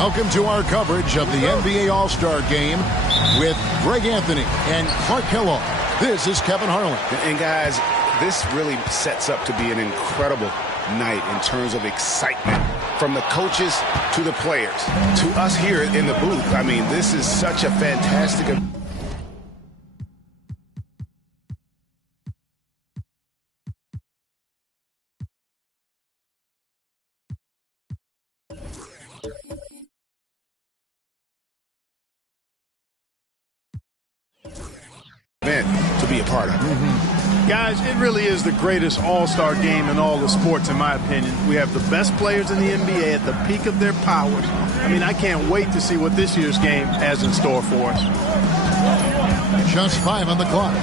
Welcome to our coverage of the NBA All-Star Game with Greg Anthony and Clark Kellogg. This is Kevin Harlan. And guys, this really sets up to be an incredible night in terms of excitement from the coaches to the players to us here in the booth. I mean, this is such a fantastic event. To be a part of. Guys, it really is the greatest all-star game in all the sports, in my opinion. We have the best players in the NBA at the peak of their powers. I mean, I can't wait to see what this year's game has in store for us. Just 5 on the clock.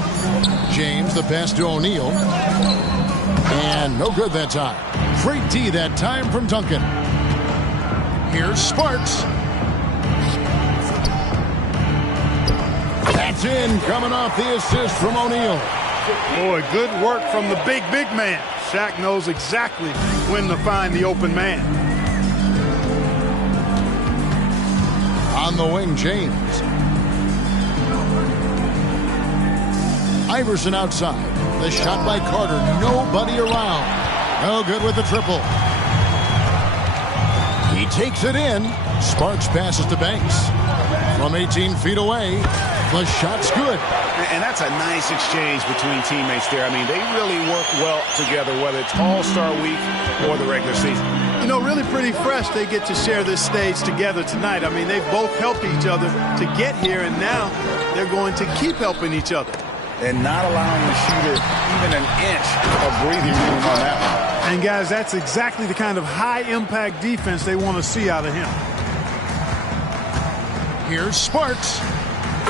James, the pass to O'Neal. And no good that time. Great D that time from Duncan. Here's Sparks. That's in, coming off the assist from O'Neal. Boy, good work from the big man. Shaq knows exactly when to find the open man. On the wing, James. Iverson outside. The shot by Carter. Nobody around. No good with the triple. He takes it in. Sparks passes to Banks. From 18 feet away. The shot's good. And that's a nice exchange between teammates there. I mean, they really work well together, whether it's All-Star Week or the regular season. You know, really pretty fresh they get to share this stage together tonight. I mean, they've both helped each other to get here, and now they're going to keep helping each other. And not allowing the shooter even an inch of breathing room on that one. And, guys, that's exactly the kind of high-impact defense they want to see out of him. Here's Sparks.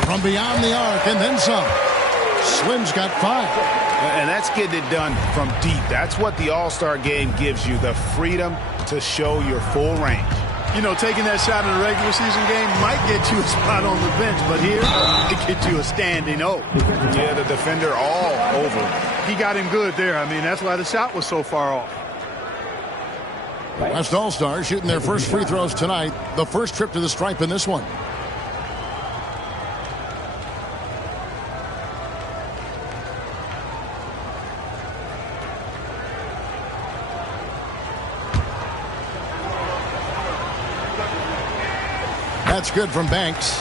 From beyond the arc and then some. Slim's got 5. And that's getting it done from deep. That's what the All-Star Game gives you, the freedom to show your full range. You know, taking that shot in a regular season game might get you a spot on the bench, but here, it gets you a standing O. Yeah, the defender all over. He got him good there. I mean, that's why the shot was so far off. West All-Stars shooting their first free throws tonight. The first trip to the stripe in this one. That's good from Banks.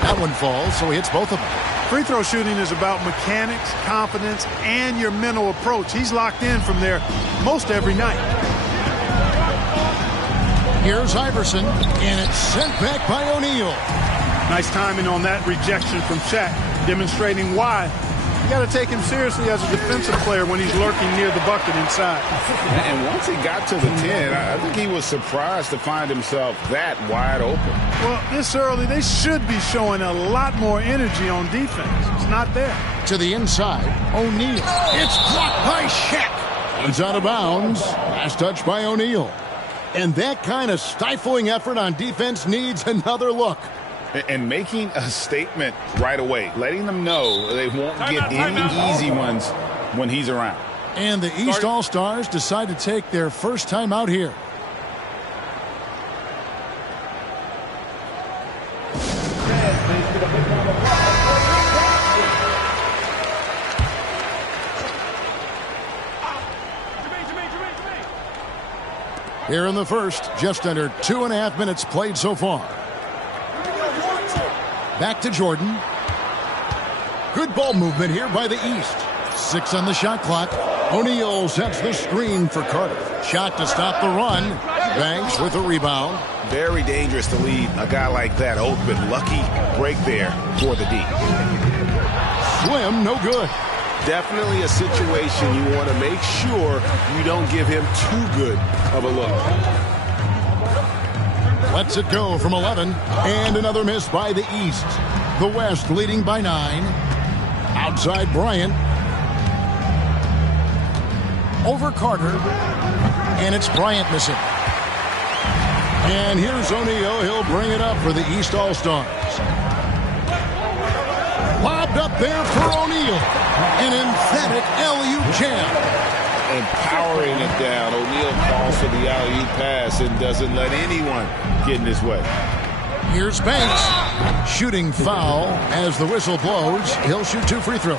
That one falls, so he hits both of them. Free throw shooting is about mechanics, confidence, and your mental approach. He's locked in from there most every night. Here's Iverson, and it's sent back by O'Neal. Nice timing on that rejection from Shaq, demonstrating why you got to take him seriously as a defensive player when he's lurking near the bucket inside. And once he got to the 10, I think he was surprised to find himself that wide open. Well, this early, they should be showing a lot more energy on defense. It's not there. To the inside, O'Neal. It's blocked by Shaq. It's out of bounds. Last touch by O'Neal. And that kind of stifling effort on defense needs another look. And making a statement right away, letting them know they won't get any easy ones when he's around. And the East All-Stars decide to take their first time out here. Here in the first, just under 2.5 minutes played so far. Back to Jordan. Good ball movement here by the East. 6 on the shot clock. O'Neal sets the screen for Carter. Shot to stop the run. Banks with a rebound. Very dangerous to leave a guy like that open. Lucky break there for the D. Slim, no good. Definitely a situation you want to make sure you don't give him too good of a look. Lets it go from 11. And another miss by the East. The West leading by 9. Outside Bryant. Over Carter. And it's Bryant missing. And here's O'Neal. He'll bring it up for the East All-Stars. Lobbed up there for O'Neal. An emphatic LU jam. and powering it down. O'Neal calls for the alley-oop pass and doesn't let anyone get in his way. Here's Banks. Shooting foul as the whistle blows. He'll shoot 2 free throws.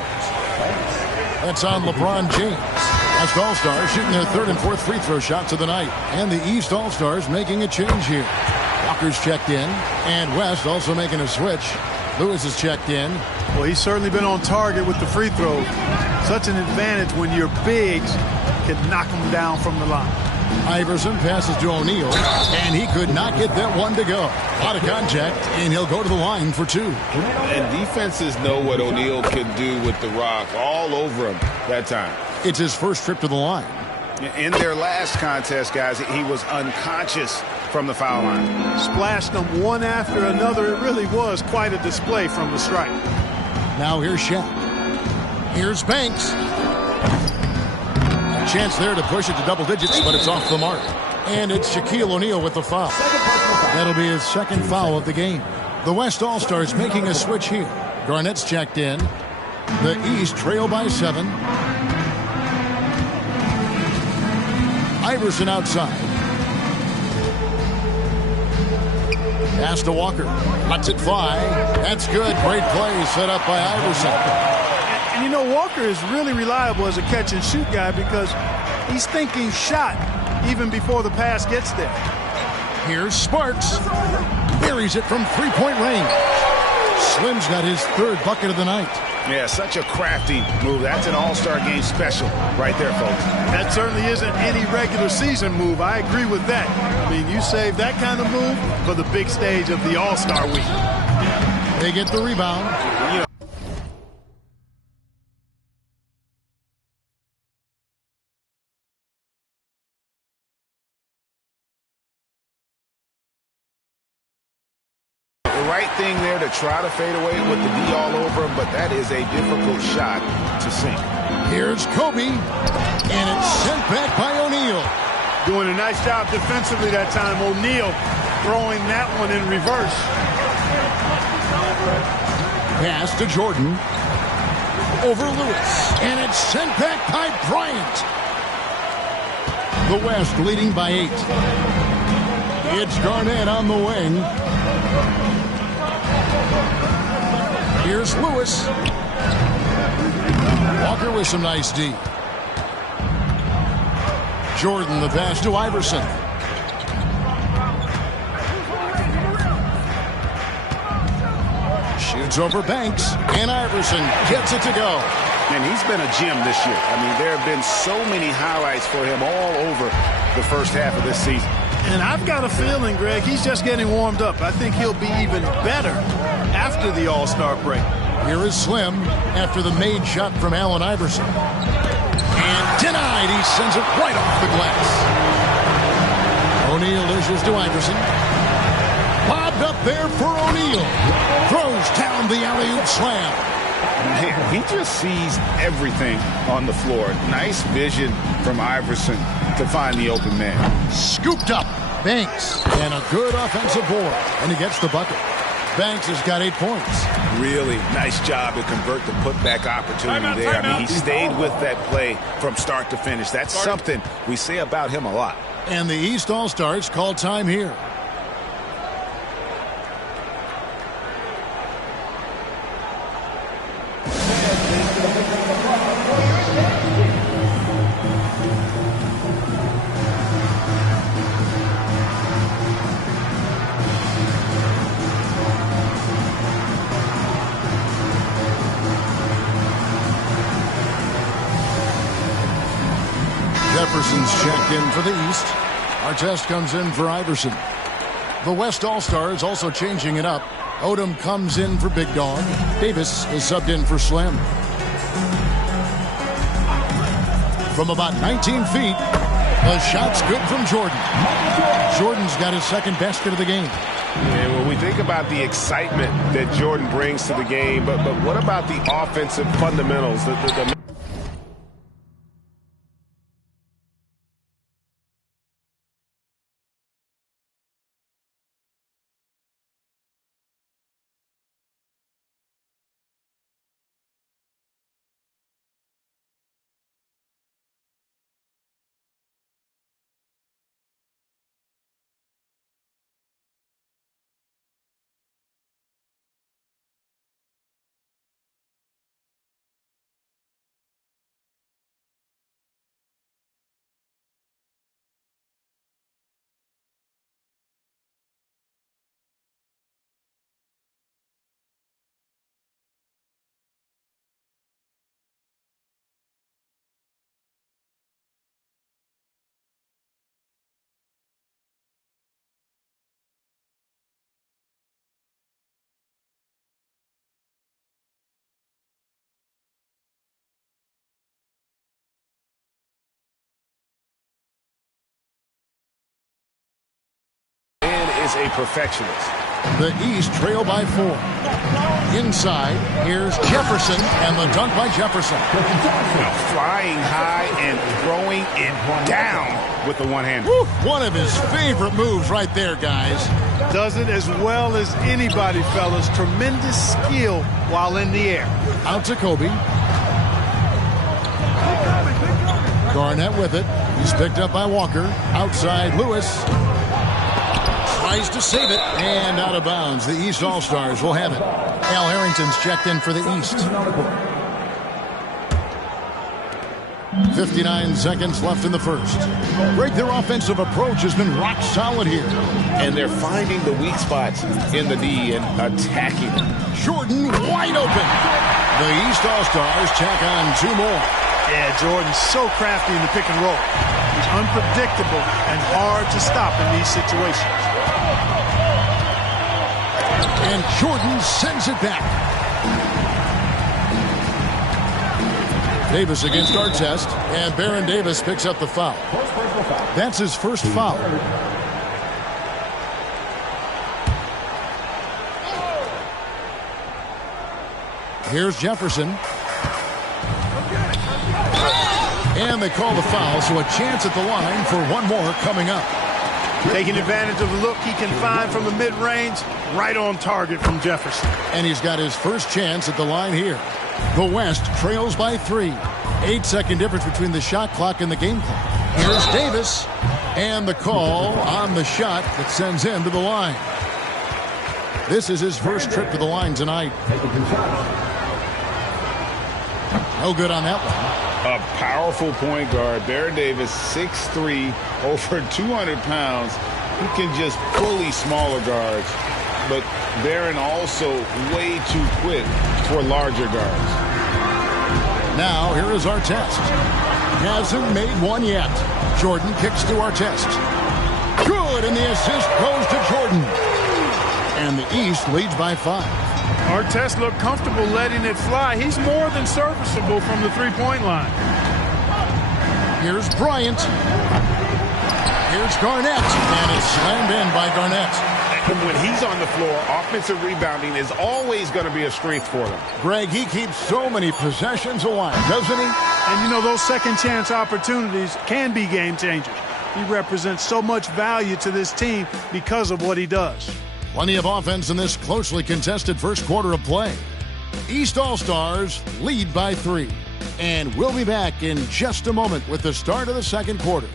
That's on LeBron James. West All-Stars shooting their 3rd and 4th free throw shots of the night. And the East All-Stars making a change here. Walker's checked in. And West also making a switch. Lewis is checked in. Well, he's certainly been on target with the free throw. Such an advantage when your bigs can knock them down from the line. Iverson passes to O'Neal, and he could not get that one to go. A lot of contact, and he'll go to the line for 2. And defenses know what O'Neal can do with the rock all over him that time. It's his first trip to the line. In their last contest, guys, he was unconscious from the foul line. Splashed them one after another. It really was quite a display from the stripe. Now here's Shaq. Here's Banks. A chance there to push it to double digits, but it's off the mark. And it's Shaquille O'Neal with the foul. That'll be his 2nd foul of the game. The West All-Stars making a switch here. Garnett's checked in. The East trail by 7. Iverson outside. Pass to Walker. Lets it fly. That's good. Great play set up by Iverson. And you know, Walker is really reliable as a catch-and-shoot guy because he's thinking shot even before the pass gets there. Here's Sparks. Buries it from 3-point range. Slim's got his 3rd bucket of the night. Yeah, such a crafty move. That's an all-star game special right there, folks. That certainly isn't any regular season move. I agree with that. I mean, you save that kind of move for the big stage of the All-Star week. They get the rebound. You know, right thing there to try to fade away with the D all over him, but that is a difficult shot to sink. Here's Kobe, and it's sent back by O'Neal. Doing a nice job defensively that time. O'Neal throwing that one in reverse. Pass to Jordan. Over Lewis, and it's sent back by Bryant. The West leading by 8. It's Garnett on the wing. Here's Lewis. Walker with some nice D. Jordan the pass to Iverson. Shoots over Banks, and Iverson gets it to go. And he's been a gem this year. I mean, there have been so many highlights for him all over the first half of this season. And I've got a feeling, Greg, he's just getting warmed up. I think he'll be even better after the All-Star break. Here is Slim after the made shot from Allen Iverson. And denied. He sends it right off the glass. O'Neal dishes to Iverson. Lobbed up there for O'Neal. Throws down the alley-oop slam. Man, he just sees everything on the floor. Nice vision from Iverson to find the open man. Scooped up. Banks. And a good offensive board. And he gets the bucket. Banks has got 8 points. Really nice job to convert the putback opportunity there. I mean, he stayed with that play from start to finish. That's something we say about him a lot. And the East All-Stars call time here. Jefferson's checked in for the East. Artest comes in for Iverson. The West All-Stars also changing it up. Odom comes in for Big Dog. Davis is subbed in for Slim. From about 19 feet, a shot's good from Jordan. Jordan's got his 2nd basket of the game. And when we think about the excitement that Jordan brings to the game, but what about the offensive fundamentals? The is a perfectionist. The East trail by 4. Inside, here's Jefferson, and the dunk by Jefferson. Now flying high and throwing it down with the one-hander. One of his favorite moves right there, guys. Does it as well as anybody, fellas. Tremendous skill while in the air. Out to Kobe. Garnett with it. He's picked up by Walker. Outside, Lewis. Tries to save it, and out of bounds. The East All-Stars will have it. Al Harrington's checked in for the East. 59 seconds left in the first. Greg, their offensive approach has been rock solid here. And they're finding the weak spots in the D and attacking them. Jordan wide open. The East All-Stars tack on 2 more. Yeah, Jordan's so crafty in the pick and roll. He's unpredictable and hard to stop in these situations. And Jordan sends it back. Davis against Artest, and Baron Davis picks up the foul. That's his first foul. Here's Jefferson. And they call the foul, so a chance at the line for one more coming up. Taking advantage of the look he can find from the mid-range, right on target from Jefferson. And he's got his first chance at the line here. The West trails by 3. 8-second difference between the shot clock and the game clock. Here's Davis, and the call on the shot that sends him to the line. This is his first trip to the line tonight. No good on that one. A powerful point guard. Baron Davis, 6'3", over 200 pounds. He can just bully smaller guards. But Baron also way too quick for larger guards. Now, here is Artest. Hasn't made one yet. Jordan kicks to Artest. Good, and the assist goes to Jordan. And the East leads by 5. Artest looked comfortable letting it fly. He's more than serviceable from the three-point line. Here's Bryant. Here's Garnett. And it's slammed in by Garnett. And when he's on the floor, offensive rebounding is always going to be a strength for them. Greg, he keeps so many possessions alive, doesn't he? And, you know, those second-chance opportunities can be game changers. He represents so much value to this team because of what he does. Plenty of offense in this closely contested first quarter of play. East All-Stars lead by 3. And we'll be back in just a moment with the start of the second quarter.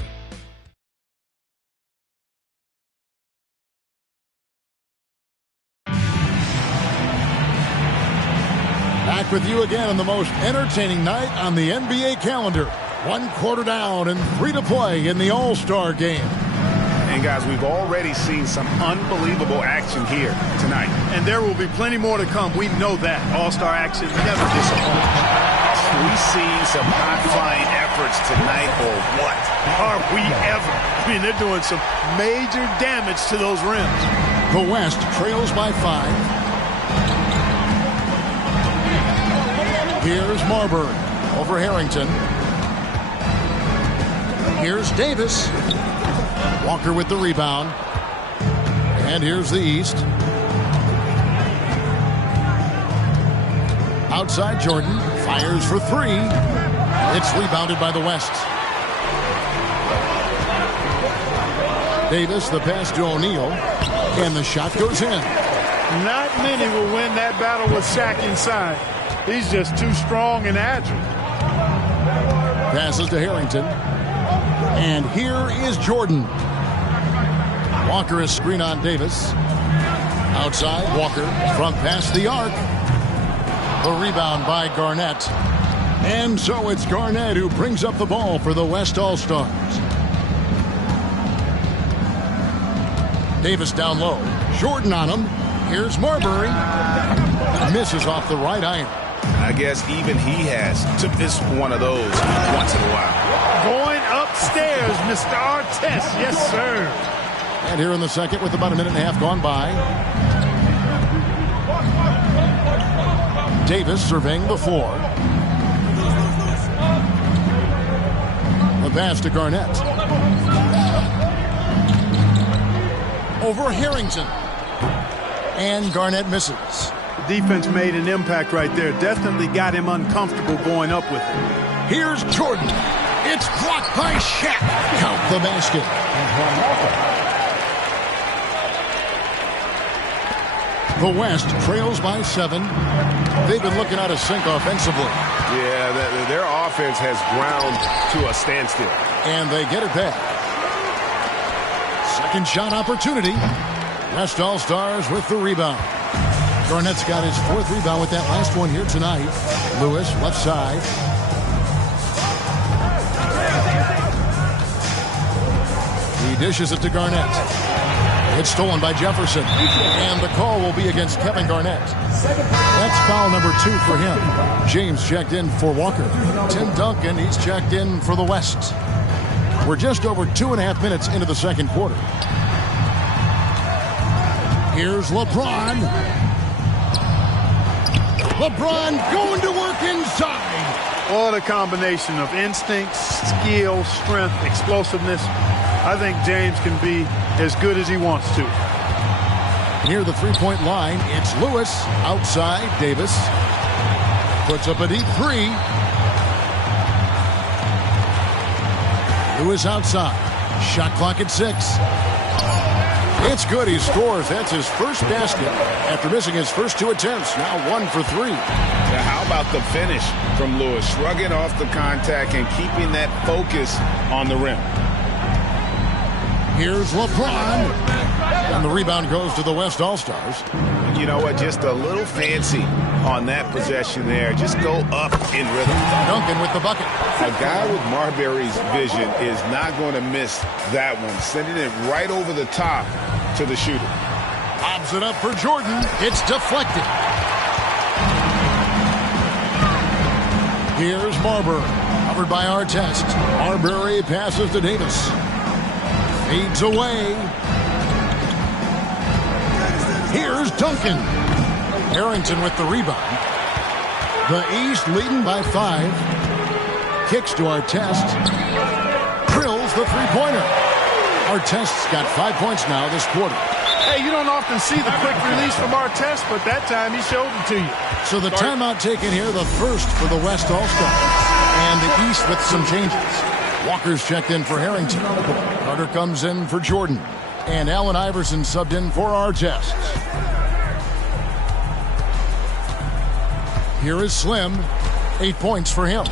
Back with you again on the most entertaining night on the NBA calendar. 1 quarter down and 3 to play in the All-Star game. And guys, we've already seen some unbelievable action here tonight. And there will be plenty more to come. We know that. All-Star action never disappoints. We've seen some high-flying efforts tonight, or what? Are we ever? I mean, they're doing some major damage to those rims. The West trails by 5. Here's Marbury over Harrington. Here's Davis. Walker with the rebound. And here's the East. Outside Jordan. Fires for 3. It's rebounded by the West. Davis, the pass to O'Neal. And the shot goes in. Not many will win that battle with Shaq inside. He's just too strong and agile. Passes to Harrington. And here is Jordan. Walker is screen on Davis. Outside, Walker from past the arc. The rebound by Garnett. And so it's Garnett who brings up the ball for the West All-Stars. Davis down low. Jordan on him. Here's Marbury. Misses off the right iron. I guess even he has to miss one of those once in a while. Going upstairs, Mr. Artest. Yes, sir. And here in the second with about a minute and a half gone by. Davis surveying the floor. The pass to Garnett. over Harrington. And Garnett misses. The defense made an impact right there. Definitely got him uncomfortable going up with it. Here's Jordan. It's blocked by Shaq. Count the basket. The West trails by 7. They've been looking out of sync offensively. Yeah, their offense has ground to a standstill. And they get it back. Second shot opportunity. West All-Stars with the rebound. Garnett's got his 4th rebound with that last one here tonight. Lewis, left side. He dishes it to Garnett. It's stolen by Jefferson. And the call will be against Kevin Garnett. That's foul number 2 for him. James checked in for Walker. Tim Duncan, he's checked in for the West. We're just over 2.5 minutes into the second quarter. Here's LeBron. LeBron going to work inside. What a combination of instinct, skill, strength, explosiveness. I think James can be as good as he wants to. Near the three-point line, it's Lewis. Outside, Davis. Puts up a deep 3. Lewis outside. Shot clock at 6. It's good. He scores. That's his first basket after missing his first 2 attempts. Now 1 for 3. Now, how about the finish from Lewis? Shrugging off the contact and keeping that focus on the rim. Here's LeBron. And the rebound goes to the West All-Stars. You know what? Just a little fancy on that possession there. Just go up in rhythm. Duncan with the bucket. A guy with Marbury's vision is not going to miss that one. Sending it right over the top to the shooter. Lobs it up for Jordan. It's deflected. Here's Marbury. Covered by Artest. Marbury passes to Davis. Feeds away. Here's Duncan. Harrington with the rebound. The East leading by 5. Kicks to Artest. Drills the three-pointer. Artest's got 5 points now this quarter. Hey, you don't often see the quick release from Artest, but that time he showed it to you. So the timeout taken here, the first for the West All-Stars. And the East with some changes. Walker's checked in for Harrington. Carter comes in for Jordan. And Allen Iverson subbed in for Artest. Here is Slim. 8 points for him.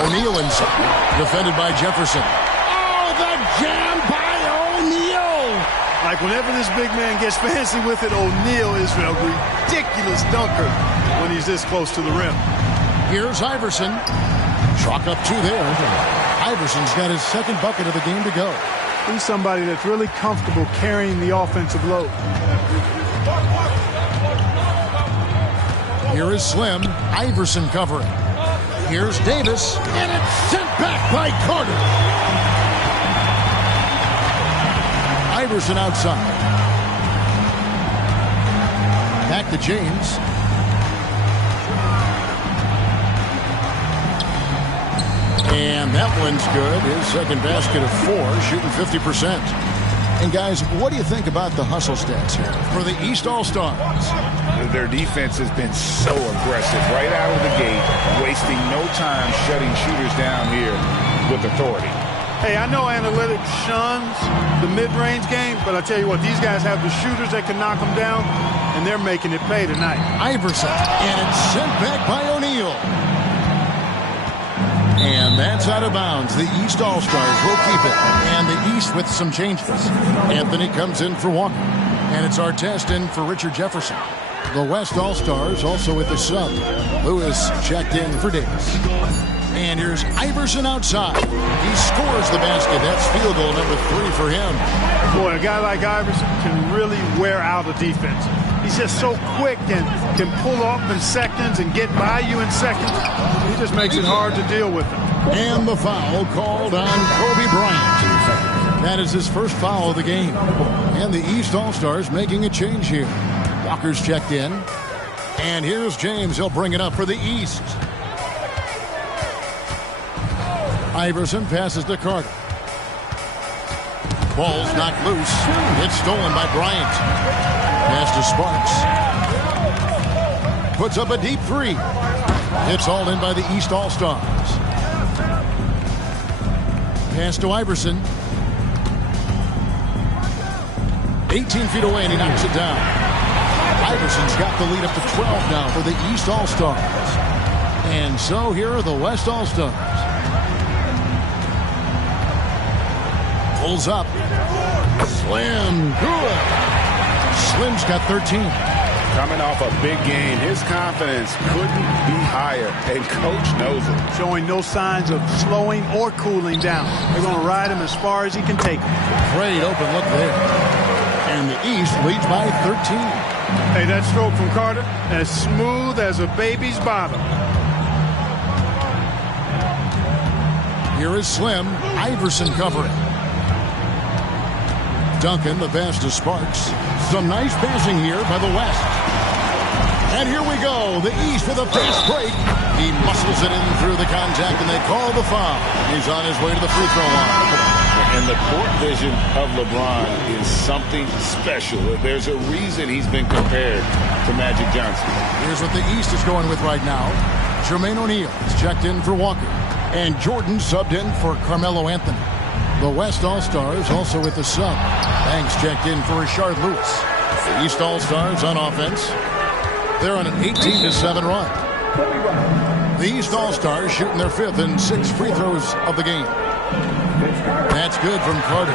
O'Neal inside. Defended by Jefferson. Oh, the jam by O'Neal. Like whenever this big man gets fancy with it, O'Neal is a ridiculous dunker when he's this close to the rim. Here's Iverson. Chalk up 2 there. Iverson's got his 2nd bucket of the game to go. He's somebody that's really comfortable carrying the offensive load. Here is Slim. Iverson covering. Here's Davis. And it's sent back by Carter. Iverson outside. Back to James. And that one's good. His 2nd basket of 4, shooting 50%. And guys, what do you think about the hustle stats here for the East All-Stars? Their defense has been so aggressive right out of the gate, wasting no time shutting shooters down here with authority. Hey, I know analytics shuns the mid-range game, but I tell you what, these guys have the shooters that can knock them down, and they're making it pay tonight. Iverson, and it's sent back by O'Neal. And that's out of bounds. The East All-Stars will keep it. And the East with some changes. Anthony comes in for Walker. And it's Artest in for Richard Jefferson. The West All-Stars also with the sub. Lewis checked in for Davis. And here's Iverson outside. He scores the basket. That's field goal number 3 for him. Boy, a guy like Iverson can really wear out a defense. He's just so quick and can pull up in seconds and get by you in seconds. He just makes it hard to deal with him. And the foul called on Kobe Bryant. That is his first foul of the game. And the East All-Stars making a change here. Walker's checked in. And here's James. He'll bring it up for the East. Iverson passes to Carter. Ball's knocked loose. It's stolen by Bryant. Pass to Sparks. Puts up a deep three. It's hauled in by the East All-Stars. Pass to Iverson. 18 feet away, and he knocks it down. Iverson's got the lead up to 12 now for the East All-Stars. And so here are the West All-Stars. Pulls up. Slim. Good. Slim's got 13. Coming off a big game, his confidence couldn't be higher, and Coach knows it. Showing no signs of slowing or cooling down. They're going to ride him as far as he can take him. Great open look there. And the East leads by 13. Hey, that stroke from Carter, as smooth as a baby's bottom. Here is Slim. Iverson covering. Duncan, the pass to Sparks. Some nice passing here by the West. And here we go. The East with a pace break. He muscles it in through the contact, and they call the foul. He's on his way to the free throw line. And the court vision of LeBron is something special. There's a reason he's been compared to Magic Johnson. Here's what the East is going with right now. Jermaine O'Neal is checked in for Walker. And Jordan subbed in for Carmelo Anthony. The West All-Stars also with the sub. Banks checked in for Rashard Lewis. The East All-Stars on offense. They're on an 18-7 run. The East All-Stars shooting their fifth and 6 free throws of the game. That's good from Carter.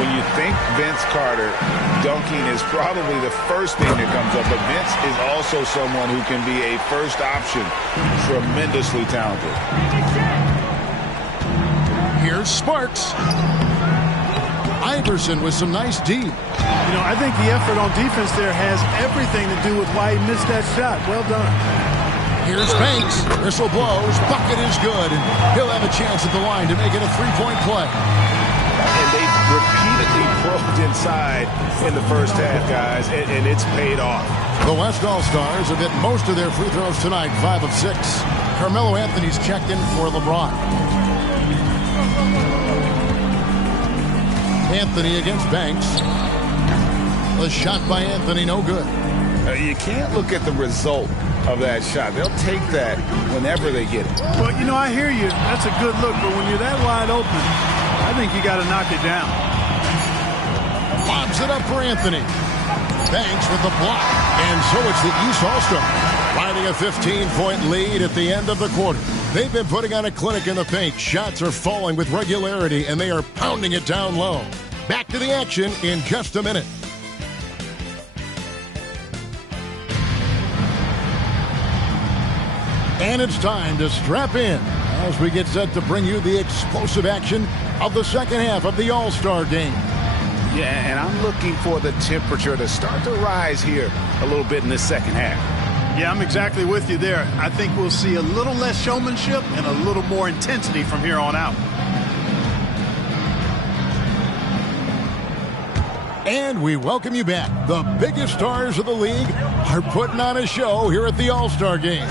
When you think Vince Carter, dunking is probably the first thing that comes up. But Vince is also someone who can be a first option. Tremendously talented. Here's Sparks. Iverson with some nice D. You know, I think the effort on defense there has everything to do with why he missed that shot. Well done. Here's Banks. Whistle blows. Bucket is good. And he'll have a chance at the line to make it a three-point play. And they repeatedly probed inside in the first half, guys, and it's paid off. The West All-Stars have hit most of their free throws tonight, 5 of 6. Carmelo Anthony's checked in for LeBron. Anthony against Banks. The shot by Anthony, no good. You can't look at the result of that shot. They'll take that whenever they get it. Well, you know, I hear you. That's a good look, but when you're that wide open, I think you got to knock it down. Lobs it up for Anthony. Banks with the block. And so it's the East All-Star riding a 15-point lead at the end of the quarter. They've been putting on a clinic in the paint. Shots are falling with regularity, and they are pounding it down low. Back to the action in just a minute. And it's time to strap in as we get set to bring you the explosive action of the second half of the All-Star game. Yeah, and I'm looking for the temperature to start to rise here a little bit in the second half. Yeah, I'm exactly with you there. I think we'll see a little less showmanship and a little more intensity from here on out. And we welcome you back. The biggest stars of the league are putting on a show here at the All-Star game.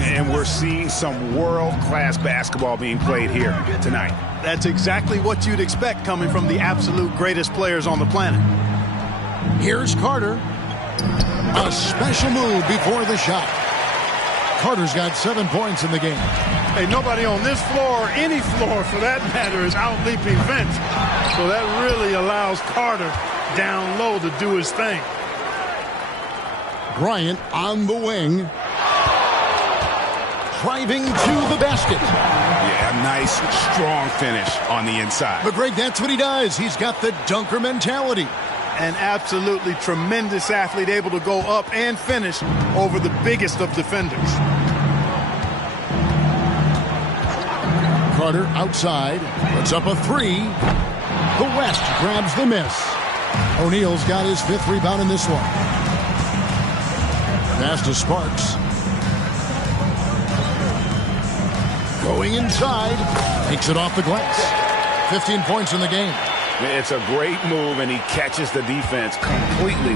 And we're seeing some world-class basketball being played here tonight. That's exactly what you'd expect coming from the absolute greatest players on the planet. Here's Carter. A special move before the shot. Carter's got 7 points in the game. Hey, nobody on this floor, or any floor for that matter, is out-leaping Vince. So that really allows Carter down low to do his thing. Bryant on the wing. Driving to the basket. Yeah, nice, strong finish on the inside. But Greg, that's what he does. He's got the dunker mentality. An absolutely tremendous athlete, able to go up and finish over the biggest of defenders. Carter outside. Puts up a three. The West grabs the miss. O'Neal's got his 5th rebound in this one. Pass to Sparks. Going inside. Takes it off the glass. 15 points in the game. It's a great move, and he catches the defense completely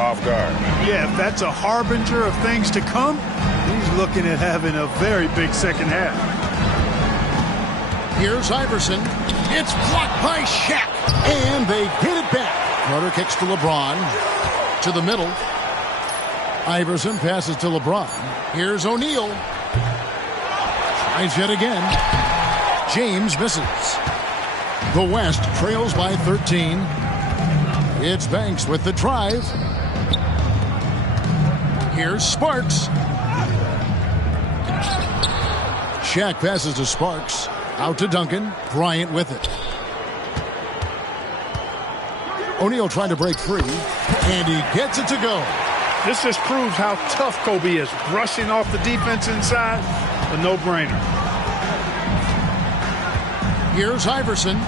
off guard. Yeah, if that's a harbinger of things to come, he's looking at having a very big second half. Here's Iverson. It's blocked by Shaq. And they get it back. Carter kicks to LeBron. To the middle. Iverson passes to LeBron. Here's O'Neal. Tries yet again. James misses. The West trails by 13. It's Banks with the drive. Here's Sparks. Shaq passes to Sparks. Out to Duncan. Bryant with it. O'Neal trying to break free. And he gets it to go. This just proves how tough Kobe is. Brushing off the defense inside, a no-brainer. Here's Iverson.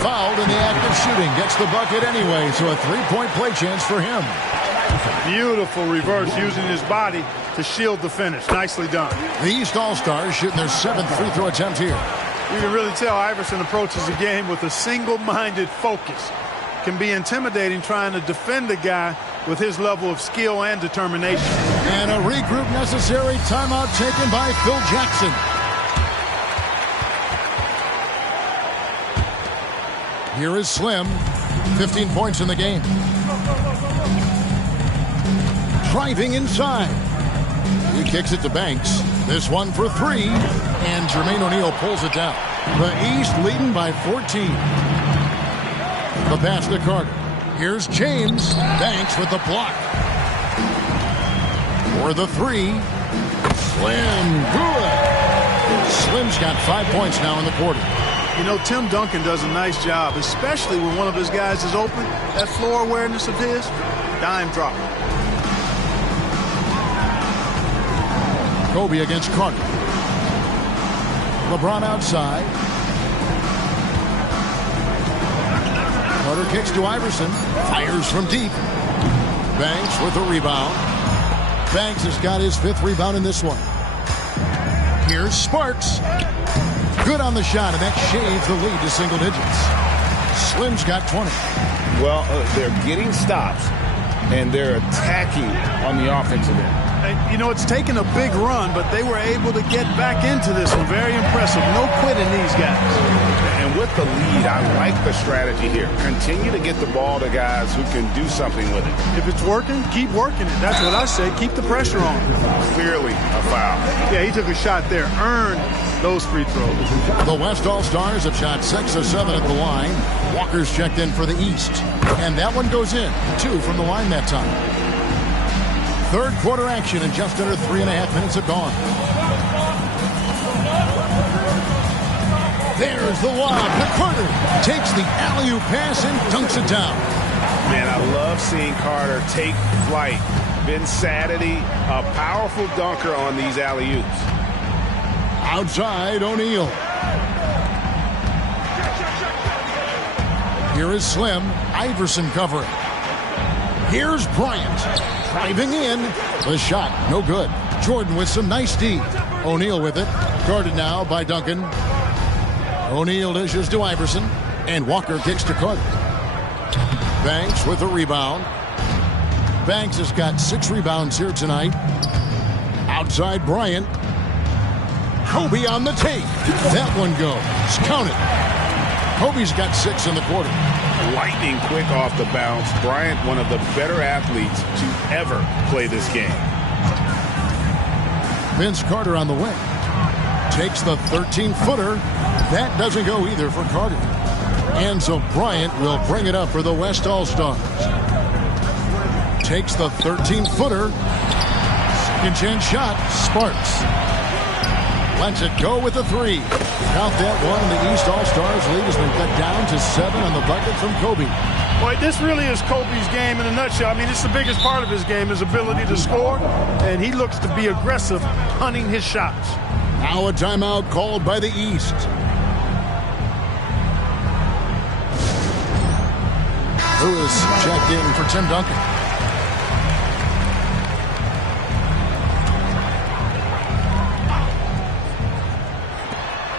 Fouled in the act of shooting. Gets the bucket anyway, so a three-point play chance for him. Beautiful reverse using his body to shield the finish. Nicely done. The East All-Stars shooting their 7th free throw attempt here. You can really tell Iverson approaches the game with a single-minded focus. Can be intimidating trying to defend a guy with his level of skill and determination. And a regroup necessary. Timeout taken by Phil Jackson. Here is Slim. 15 points in the game. Driving inside. He kicks it to Banks. This one for three. And Jermaine O'Neal pulls it down. The East leading by 14. The pass to Carter. Here's James. Banks with the block. For the three. Slim. Good. Slim's got 5 points now in the quarter. You know, Tim Duncan does a nice job, especially when one of his guys is open. That floor awareness of his, dime drop. Kobe against Carter. LeBron outside. Carter kicks to Iverson. Fires from deep. Banks with a rebound. Banks has got his 5th rebound in this one. Here's Sparks. Good on the shot, and that shaves the lead to single digits. Slim's got 20. Well, they're getting stops, and they're attacking on the offensive end. You know, it's taken a big run, but they were able to get back into this one. Very impressive. No quitting these guys. And with the lead, I like the strategy here. Continue to get the ball to guys who can do something with it. If it's working, keep working it. That's what I say. Keep the pressure on. Clearly a foul. Yeah, he took a shot there. Earned those free throws. The West All-Stars have shot 6 of 7 at the line. Walker's checked in for the East. And that one goes in. 2 from the line that time. Third quarter action in just under 3.5 minutes have gone. There's the lob to Carter. Takes the alley-oop pass and dunks it down. Man, I love seeing Carter take flight. Insanity, a powerful dunker on these alley-oops. Outside, O'Neal. Here is Slim. Iverson covering. Here's Bryant. Driving in. The shot, no good. Jordan with some nice D. O'Neal with it. Guarded now by Duncan. O'Neal dishes to Iverson. And Walker kicks to Carter. Banks with a rebound. Banks has got 6 rebounds here tonight. Outside Bryant. Kobe on the take. That one goes. Count it. Kobe's got 6 in the quarter. Lightning quick off the bounce. Bryant, one of the better athletes to ever play this game. Vince Carter on the wing. Takes the 13-footer. That doesn't go either for Carter. And so Bryant will bring it up for the West All-Stars. Takes the 13-footer. Second chance shot. Sparks. Lets it go with the 3. Count that one. The East All-Stars lead has been cut down to 7 on the bucket from Kobe. Boy, this really is Kobe's game in a nutshell. I mean, it's the biggest part of his game, his ability to score, and he looks to be aggressive, hunting his shots. Now a timeout called by the East. Lewis checked in for Tim Duncan.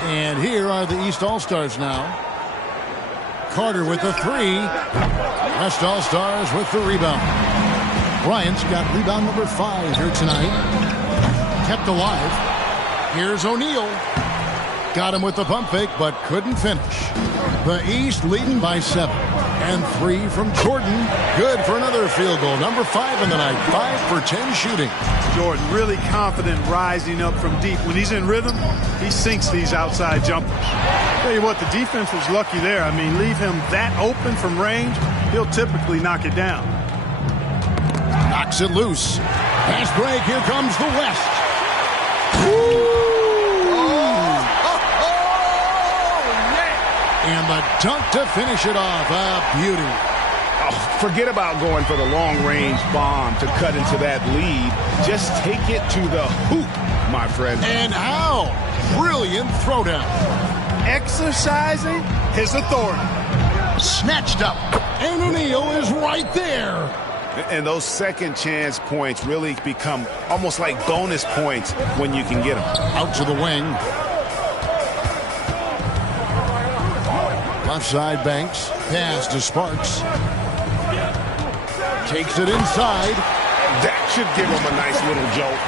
And here are the East All-Stars now. Carter with the 3. West All-Stars with the rebound. Bryant's got rebound number 5 here tonight. Kept alive. Here's O'Neal. Got him with the pump fake, but couldn't finish. The East leading by 7. And 3 from Jordan. Good for another field goal. Number 5 in the night. 5 for 10 shooting. Jordan really confident rising up from deep. When he's in rhythm, he sinks these outside jumpers. Tell you what, the defense was lucky there. I mean, leave him that open from range, he'll typically knock it down. Knocks it loose. Pass break. Here comes the West. And the dunk to finish it off. A beauty. Oh, forget about going for the long-range bomb to cut into that lead. Just take it to the hoop, my friend. And how? Brilliant throwdown. Exercising his authority. Snatched up. And O'Neal is right there. And those second chance points really become almost like bonus points when you can get them. Out to the wing. Left side, Banks. Pass to Sparks. Takes it inside. That should give them a nice little jolt.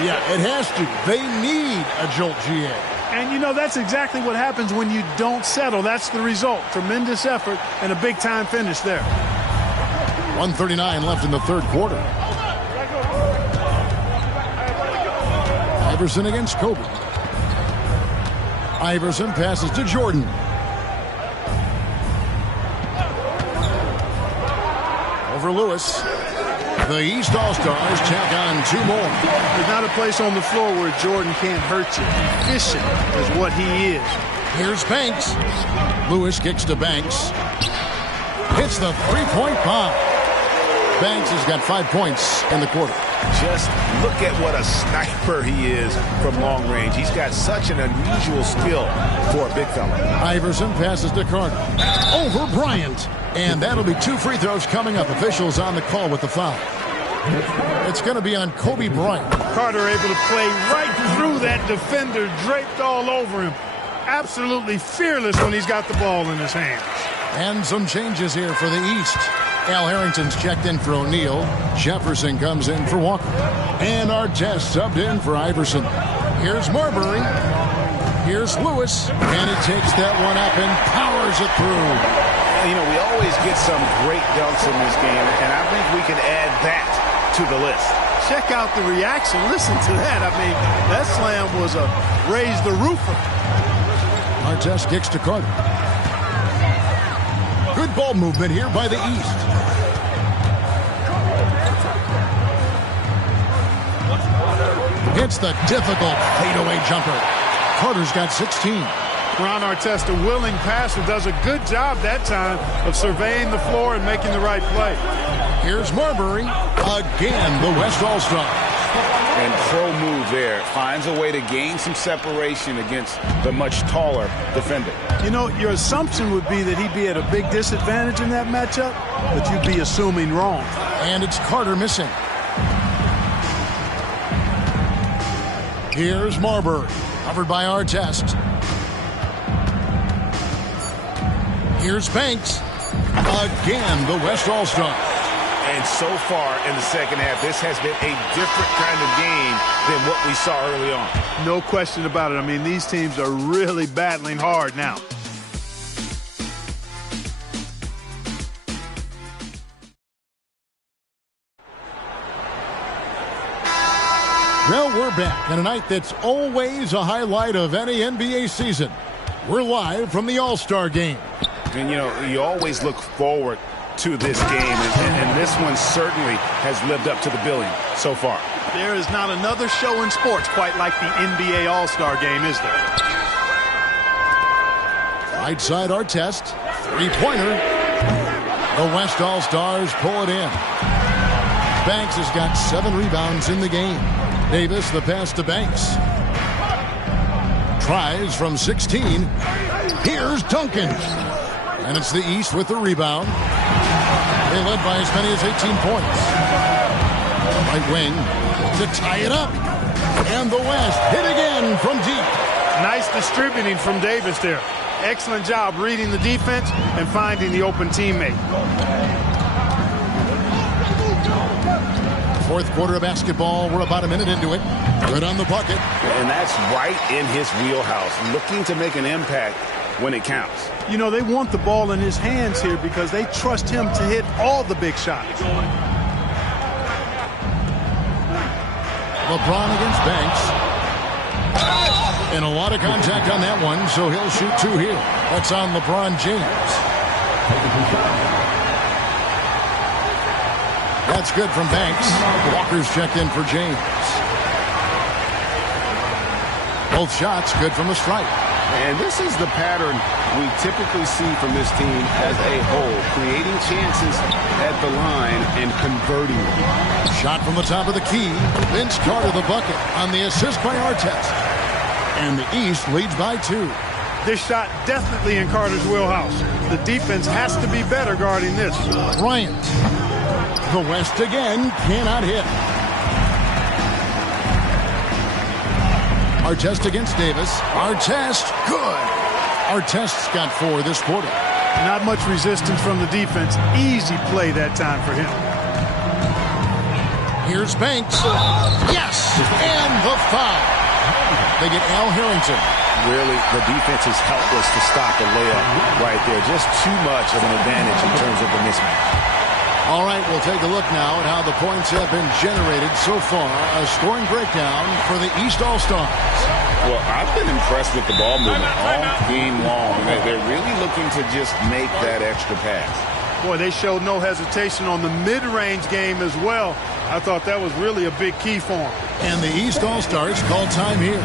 Yeah, it has to. They need a jolt, GA. And, you know, that's exactly what happens when you don't settle. That's the result. Tremendous effort and a big-time finish there. 1:39 left in the third quarter. Iverson against Kobe. Iverson passes to Jordan. Over Lewis. The East All-Stars tack on 2 more. There's not a place on the floor where Jordan can't hurt you. Efficient is what he is. Here's Banks. Lewis kicks to Banks. Hits the three-point bomb. Banks has got 5 points in the quarter. Just look at what a sniper he is from long range. He's got such an unusual skill for a big fella. Iverson passes to Carter. Over Bryant. And that'll be 2 free throws coming up. Officials on the call with the foul. It's going to be on Kobe Bryant. Carter able to play right through that defender, draped all over him. Absolutely fearless when he's got the ball in his hands. And some changes here for the East. Al Harrington's checked in for O'Neal. Jefferson comes in for Walker. And Artest subbed in for Iverson. Here's Marbury. Here's Lewis. And he takes that one up and powers it through. You know, we always get some great dunks in this game, and I think we can add that to the list. Check out the reaction. Listen to that. I mean, that slam was a raise the roofer. Artest kicks to Carter. Good ball movement here by the East. It's the difficult fadeaway jumper. Carter's got 16. Ron Artest, a willing passer, does a good job that time of surveying the floor and making the right play. Here's Marbury. Again, the West All-Star. And pro move there. Finds a way to gain some separation against the much taller defender. You know, your assumption would be that he'd be at a big disadvantage in that matchup, but you'd be assuming wrong. And it's Carter missing. Here's Marbury. Covered by Artest. Here's Banks. Again, the West All-Star. And so far in the second half, this has been a different kind of game than what we saw early on. No question about it. I mean, these teams are really battling hard now. Well, we're back on a night that's always a highlight of any NBA season. We're live from the All-Star Game. And, you know, you always look forward to this game, and this one certainly has lived up to the billing so far. There is not another show in sports quite like the NBA All-Star Game, is there? Right side Artest. Three-pointer. The West All-Stars pull it in. Banks has got 7 rebounds in the game. Davis, the pass to Banks. Tries from 16. Here's Duncan. And it's the East with the rebound. They led by as many as 18 points. Right wing to tie it up. And the West hit again from deep. Nice distributing from Davis there. Excellent job reading the defense and finding the open teammate. Fourth quarter of basketball. We're about a minute into it. Good on the bucket. And that's right in his wheelhouse, looking to make an impact when it counts. You know, they want the ball in his hands here because they trust him to hit all the big shots. LeBron against Banks. And a lot of contact on that one, so he'll shoot two here. That's on LeBron James. That's good from Banks. Walker's checked in for James. Both shots good from the stripe. And this is the pattern we typically see from this team as a whole, creating chances at the line and converting them. Shot from the top of the key. Vince Carter the bucket on the assist by Artest. And the East leads by 2. This shot definitely in Carter's wheelhouse. The defense has to be better guarding this. Bryant. The West again cannot hit. Artest against Davis. Artest, good. Artest's got 4 this quarter. Not much resistance from the defense. Easy play that time for him. Here's Banks. Yes! And the foul. They get Al Harrington. Really, the defense is helpless to stop a layup right there. Just too much of an advantage in terms of the mismatch. All right, we'll take a look now at how the points have been generated so far. A scoring breakdown for the East All-Stars. Well, I've been impressed with the ball movement all game long. They're really looking to just make that extra pass. Boy, they showed no hesitation on the mid-range game as well. I thought that was really a big key for them. And the East All-Stars call time here.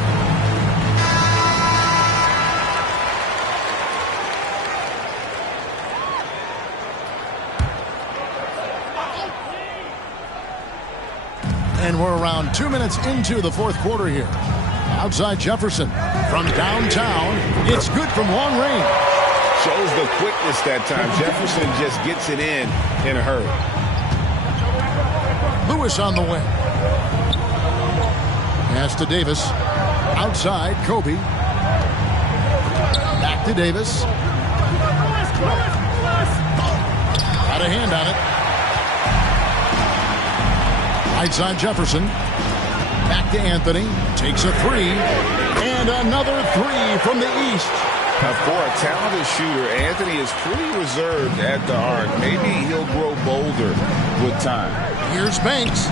And we're around 2 minutes into the fourth quarter here. Outside Jefferson from downtown. It's good from long range. Shows the quickness that time. Jefferson just gets it in a hurry. Lewis on the wing. Pass to Davis. Outside, Kobe. Back to Davis. Got a hand on it. Right side Jefferson. Back to Anthony. Takes a 3. And another 3 from the East. For a talented shooter, Anthony is pretty reserved at the arc. Maybe he'll grow bolder with time. Here's Banks.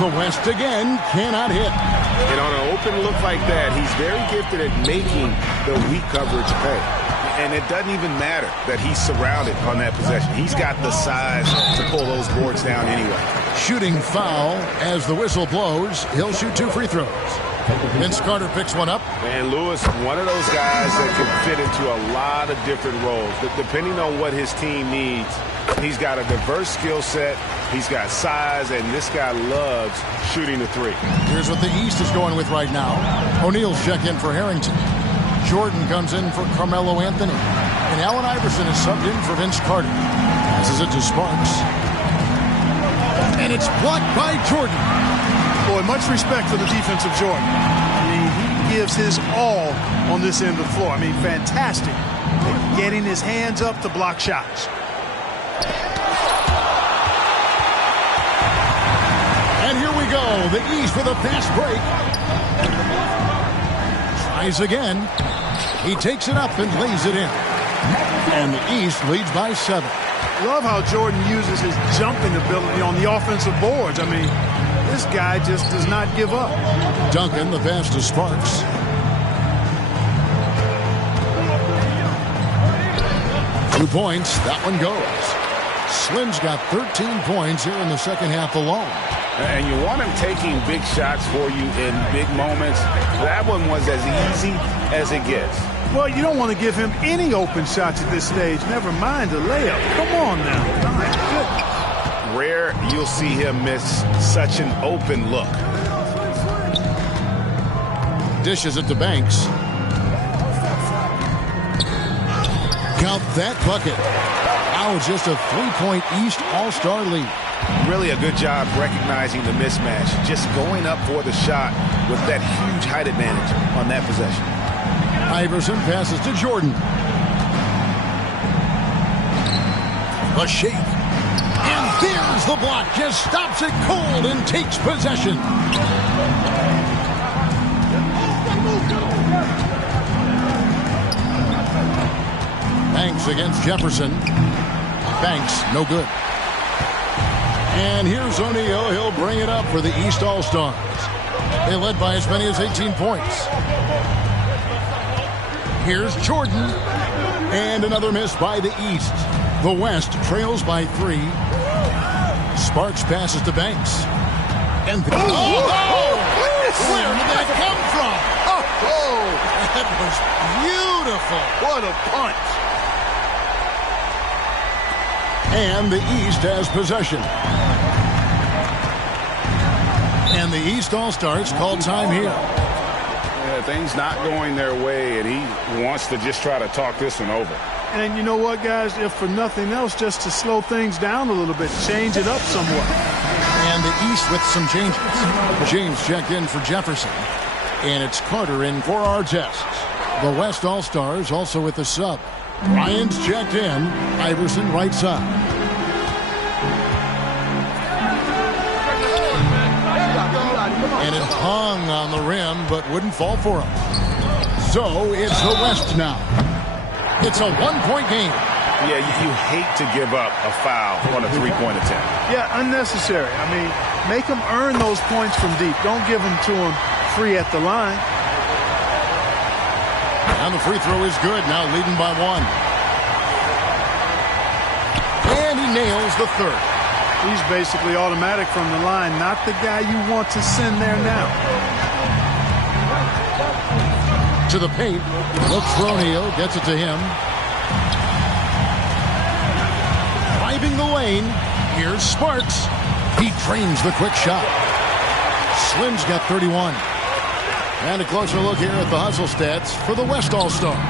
The West again cannot hit. And on an open look like that, he's very gifted at making the weak coverage pay. And it doesn't even matter that he's surrounded on that possession. He's got the size to pull those boards down anyway. Shooting foul as the whistle blows. He'll shoot 2 free throws. Vince Carter picks one up. And Lewis, one of those guys that can fit into a lot of different roles. Depending on what his team needs, he's got a diverse skill set. He's got size, and this guy loves shooting the 3. Here's what the East is going with right now. O'Neal's check in for Harrington. Jordan comes in for Carmelo Anthony. And Allen Iverson is subbed in for Vince Carter. Passes it to Sparks. And it's blocked by Jordan. Boy, much respect for the defensive Jordan. I mean, he gives his all on this end of the floor. I mean, fantastic at getting his hands up to block shots. And here we go. The East with a fast break. Tries again. He takes it up and lays it in. And the East leads by 7. Love how Jordan uses his jumping ability on the offensive boards. I mean, this guy just does not give up. Duncan, the pass to Sparks. Two points. That one goes. Slim's got 13 points here in the second half alone. And you want him taking big shots for you in big moments. That one was as easy as it gets. Well, you don't want to give him any open shots at this stage. Never mind a layup. Come on now. My goodness. Rare you'll see him miss such an open look. Dishes it to Banks. Count that bucket. Now just a 3-point East All-Star lead. Really a good job recognizing the mismatch. Just going up for the shot with that huge height advantage on that possession. Iverson passes to Jordan. The shake. And There's the block. Just stops it cold and takes possession. Banks against Jefferson. Banks, no good. And here's O'Neal. He'll bring it up for the East All-Stars. They led by as many as 18 points. Here's Jordan. And another miss by the East. The West trails by 3. Sparks passes to Banks. And where did that come from? That was beautiful. What a punch. And the East has possession. And the East All-Stars call time here. Yeah, things not going their way, and he wants to just try to talk this one over. And you know what, guys? If for nothing else, just to slow things down a little bit, change it up somewhat. And the East with some changes. James checked in for Jefferson. And it's Carter in for Artest. The West All-Stars also with the sub. Ryan's checked in. Iverson right side. And it hung on the rim, but wouldn't fall for him. So it's the West now. It's a one-point game. Yeah, you hate to give up a foul on a three-point attempt. Yeah, unnecessary. I mean, make them earn those points from deep. Don't give them to them free at the line. And the free throw is good. Now leading by 1. And he nails the third. He's basically automatic from the line. Not the guy you want to send there now. To the paint. Looks for O'Neal. Gets it to him. Driving the lane. Here's Sparks. He drains the quick shot. Slim's got 31. And a closer look here at the hustle stats for the West All-Stars.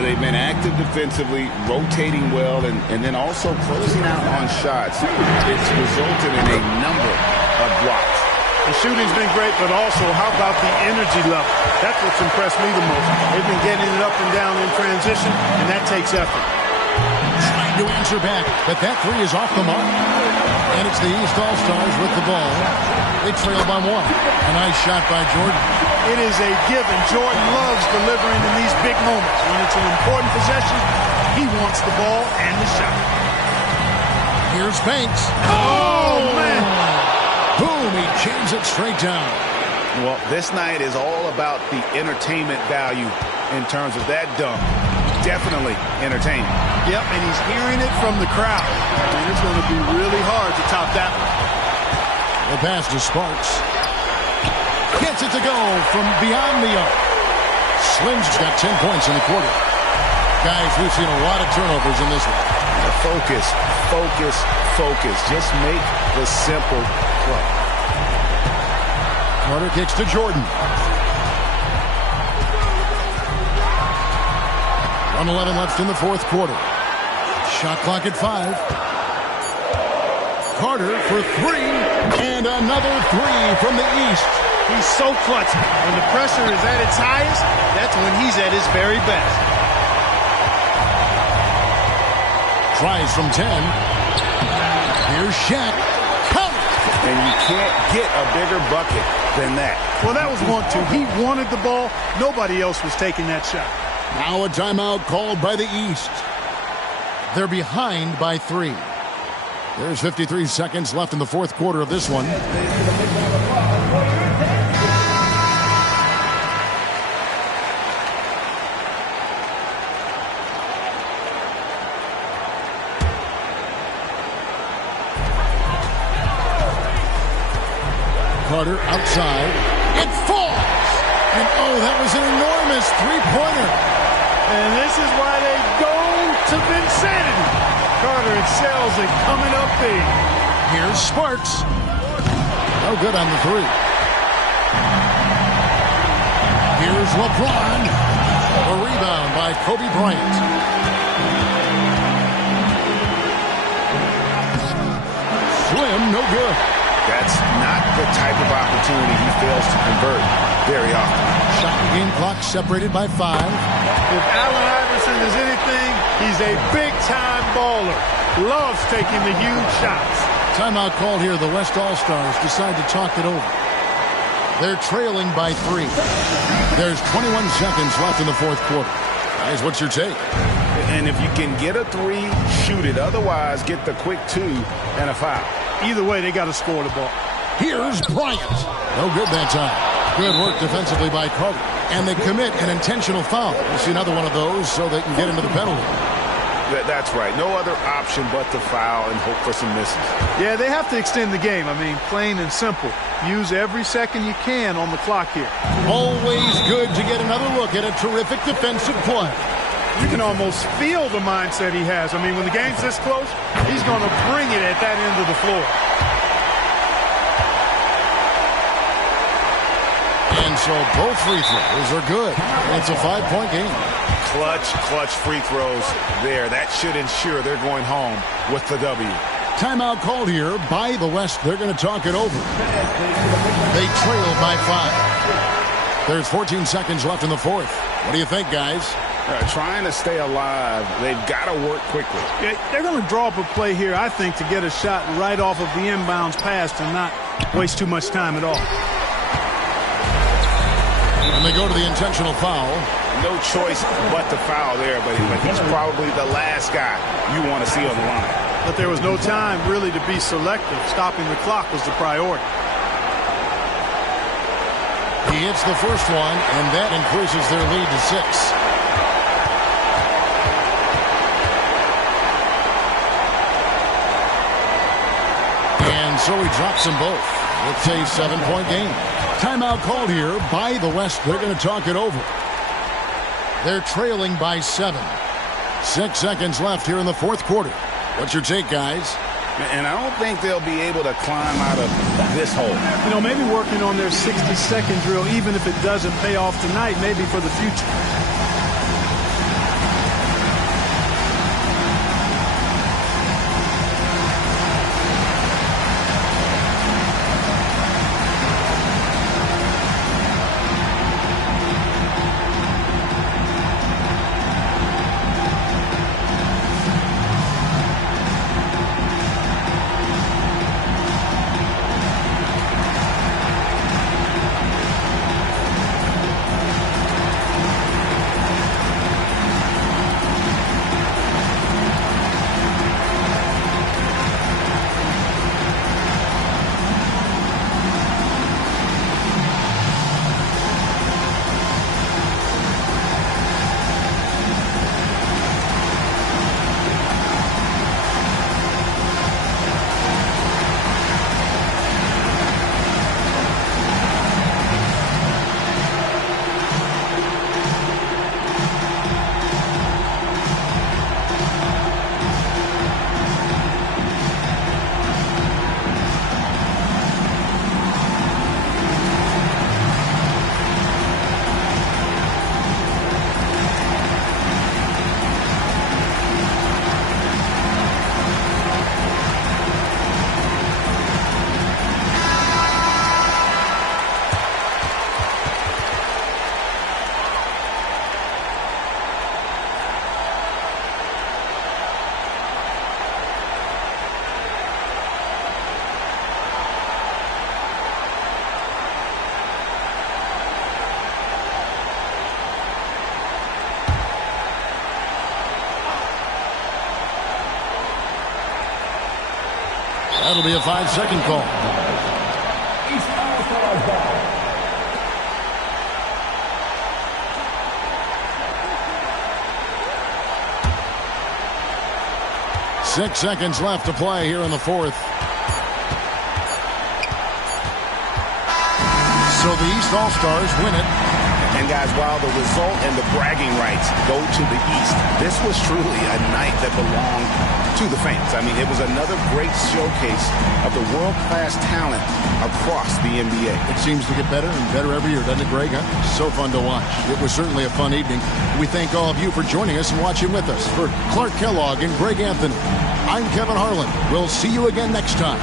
They've been active defensively, rotating well, and then also closing out on shots. It's resulted in a number of blocks. The shooting's been great, but also how about the energy level? That's what's impressed me the most. They've been getting it up and down in transition, and that takes effort. Trying to answer back, but that three is off the mark. And it's the East All-Stars with the ball. They trail by 1. A nice shot by Jordan. It is a given. Jordan loves delivering in these big moments. When it's an important possession, he wants the ball and the shot. Here's Banks. Oh, man. Boom, he jams it straight down. Well, this night is all about the entertainment value in terms of that dunk. Definitely entertaining. Yep, and he's hearing it from the crowd. And it's going to be really hard to top that one. The pass to Sparks. Gets it to go from beyond the arc. Slim's got 10 points in the quarter. Guys, we've seen a lot of turnovers in this one. Focus, focus, focus. Just make the simple play. Carter kicks to Jordan. 1:11 left in the fourth quarter. Shot clock at 5. Carter for 3. And another 3 from the East. He's so clutch. When the pressure is at its highest, that's when he's at his very best. Tries from 10. Here's Shaq. Count it. And you can't get a bigger bucket than that. Well, that was 1-2. He wanted the ball. Nobody else was taking that shot. Now a timeout called by the East. They're behind by 3. There's 53 seconds left in the fourth quarter of this one. Carter outside. It falls! And oh, that was an enormous three-pointer. And this is why they go to Vincennes. Carter excels at coming up big. Here's Sparks. No good on the 3. Here's LeBron. A rebound by Kobe Bryant. Slim, no good. That's not the type of opportunity he fails to convert very often. Shot and game clock separated by 5. If Allen Iverson is anything, he's a big-time baller. loves taking the huge shots. Timeout called here. The West All-Stars decide to talk it over. They're trailing by 3. There's 21 seconds left in the fourth quarter. Guys, what's your take? And if you can get a 3, shoot it. Otherwise, get the quick 2 and a foul. Either way, they got to score the ball. Here's Bryant. No good that time. Good work defensively by Carter. And they commit an intentional foul. We'll see another one of those so they can get into the penalty. That's right. No other option but to foul and hope for some misses. Yeah, they have to extend the game. I mean, plain and simple. Use every second you can on the clock here. Always good to get another look at a terrific defensive play. You can almost feel the mindset he has. I mean, when the game's this close, he's going to bring it at that end of the floor. And so both free throws are good. It's a 5-point game. Clutch free throws there. That should ensure they're going home with the W. Timeout called here by the West. They're going to talk it over. They trail by 5. There's 14 seconds left in the fourth. What do you think, guys? Trying to stay alive. They've got to work quickly. Yeah, they're going to draw up a play here, I think, to get a shot right off of the inbounds pass and not waste too much time at all. And they go to the intentional foul. No choice but to foul there, but he's probably the last guy you want to see on the line. But there was no time really to be selective. Stopping the clock was the priority. He hits the first one, and that increases their lead to 6. And so he drops them both. It's a 7-point game. Timeout called here by the West. They're going to talk it over. They're trailing by 7. 6 seconds left here in the fourth quarter. What's your take, guys? And I don't think they'll be able to climb out of this hole. You know, maybe working on their 60-second drill, even if it doesn't pay off tonight, maybe for the future. That'll be a 5-second call. Six seconds left to play here in the fourth. So the East All-Stars win it. And guys, while the result and the bragging rights go to the East, this was truly a night that belonged to the fans. I mean, it was another great showcase of the world-class talent across the NBA. It seems to get better and better every year, doesn't it, Greg? Huh? So fun to watch. It was certainly a fun evening. We thank all of you for joining us and watching with us. For Clark Kellogg and Greg Anthony, I'm Kevin Harlan. We'll see you again next time.